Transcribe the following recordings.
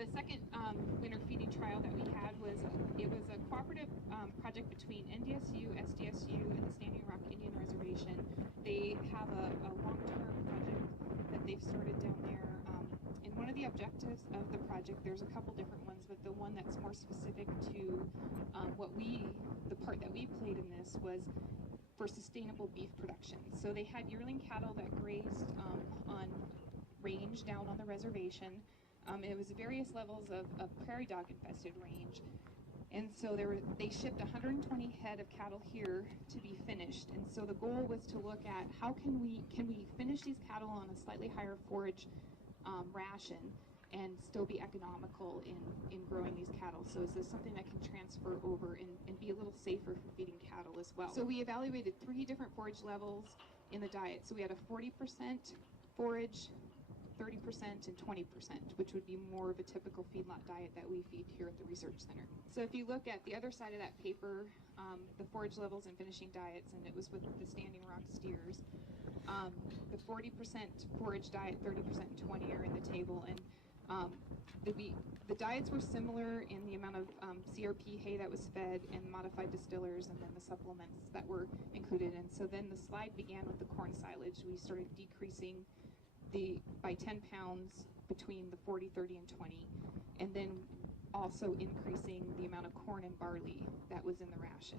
The second winter feeding trial that we had was a cooperative project between NDSU, SDSU, and the Standing Rock Indian Reservation. They have a long-term project that they've started down there. And one of the objectives of the project, there's a couple different ones, but the one that's more specific to the part that we played in this was for sustainable beef production. So they had yearling cattle that grazed on range down on the reservation. It was various levels of prairie dog infested range. And so they shipped 120 head of cattle here to be finished. And so the goal was to look at how can we finish these cattle on a slightly higher forage ration and still be economical in growing these cattle. So is this something that can transfer over and be a little safer for feeding cattle as well? So we evaluated 3 different forage levels in the diet. So we had a 40% forage, 30% and 20%, which would be more of a typical feedlot diet that we feed here at the Research Center. So if you look at the other side of that paper, the forage levels and finishing diets, and it was with the Standing Rock steers, the 40% forage diet, 30% and 20 are in the table, and the diets were similar in the amount of CRP hay that was fed and modified distillers and then the supplements that were included. And so then the slide began with the corn silage. We started decreasing by 10 pounds between the 40, 30, and 20, and then also increasing the amount of corn and barley that was in the ration.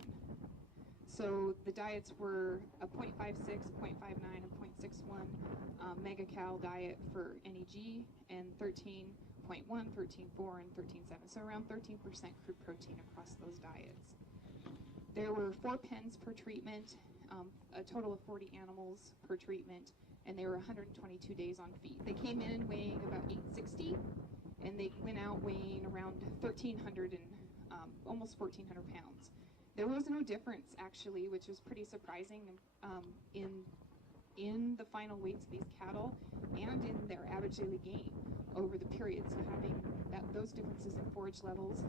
So the diets were a 0.56, a 0.59, a 0.61 megacal diet for NEG, and 13.1, 13.4, and 13.7. So around 13% crude protein across those diets. There were 4 pens per treatment, a total of 40 animals per treatment, and they were 122 days on feed. They came in weighing about 860, and they went out weighing around 1,300 and almost 1,400 pounds. There was no difference, actually, which was pretty surprising in the final weights of these cattle and in their average daily gain over the period. So having those differences in forage levels.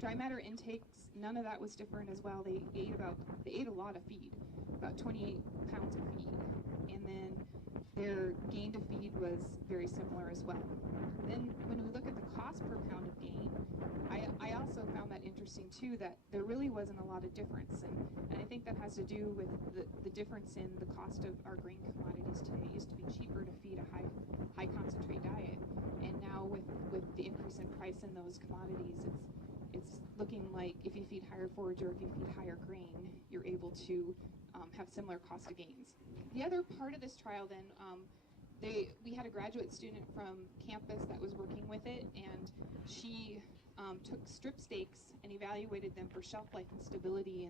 Dry matter intakes, none of that was different as well. They ate a lot of feed, about 28 pounds of feed. And then their gain to feed was very similar as well. Then when we look at the cost per pound of gain, I also found that interesting too, that there really wasn't a lot of difference. And I think that has to do with the difference in the cost of our grain commodities today. It used to be cheaper to feed a high concentrate diet. And now with the increase in price in those commodities, it's looking like if you feed higher forage or if you feed higher grain, you're able to have similar cost of gains. The other part of this trial then, we had a graduate student from campus that was working with it, and she took strip steaks and evaluated them for shelf life and stability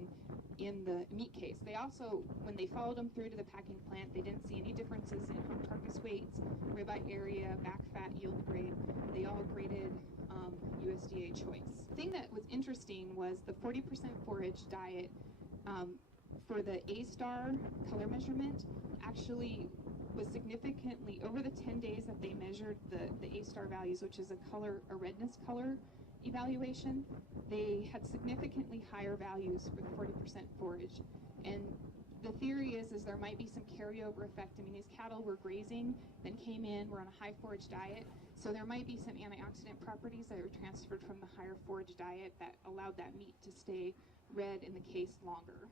in the meat case. They also, when they followed them through to the packing plant, they didn't see any differences in hog carcass weights, ribeye area, back fat, yield grade. They all graded USDA choice. The thing that was interesting was the 40% forage diet for the A-star color measurement actually was significantly, over the 10 days that they measured the A-star values, which is a redness color evaluation, they had significantly higher values for the 40% forage. And the theory is there might be some carryover effect. I mean, these cattle were grazing, then came in, were on a high forage diet, so there might be some antioxidant properties that were transferred from the higher forage diet that allowed that meat to stay red in the case longer.